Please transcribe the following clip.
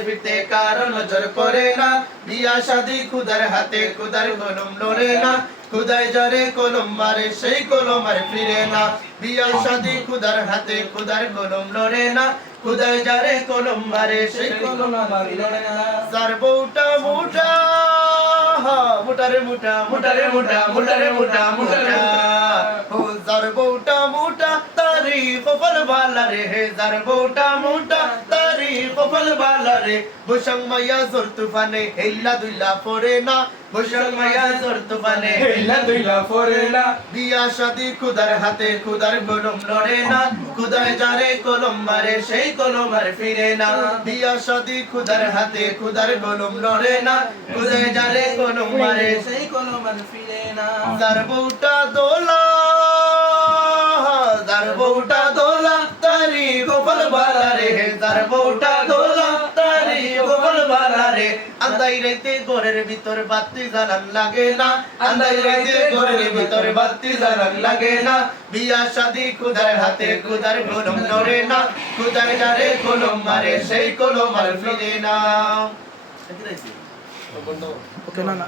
ফিরতে কারো নজর পড়ে না বিয়া শাদি খুদার হাতে খুদার কলম লড়ে না খুদায় যারে কলম মারে সেই কলম আর ফিরে না বিয়া শাদি খুদার হাতে খুদার কলম লড়ে না খুদায় যারে কলম মারে সেই কলম আর লড়ে না যার বউটা মোটা মোটারে মোটা মোটারে মোটা মোটারে মোটা মোটা ও যার বউটা মোটা তারি কপাল ভালা রে যার বউটা মোটা তারি কপাল ভালা রে বসং মাইয়া জোর তুফানে হেল্লা দুইলা পড়ে না বসং মাইয়া জোর তুফানে হেলা দুইলা পড়ে না বিয়া শাদি খুদার হাতে খুদার কলম লড়ে না খুদায় যারে কলম মারে সেই কলম আর ফিরে না বিয়া শাদি খুদার হাতে খুদার কলম লড়ে না খুদায় যারে কলম মারে সেই কলম আর ফিরে না যার বউটা দোলা যার বউটা দোলা তারি কপাল ভালা রে যার বউটা দোলা তারি কপাল ভালা রে আন্দাই রাইতে ঘরের ভিতর বাতি জ্বালান লাগে না আন্দাই রাইতে ঘরের ভিতর বাতি জ্বালান লাগে না বিয়া শাদি খুদার হাতে খুদার কলম লড়ে না খুদার যারে কলম মারে সেই কলম আর ফিরে না ওকে না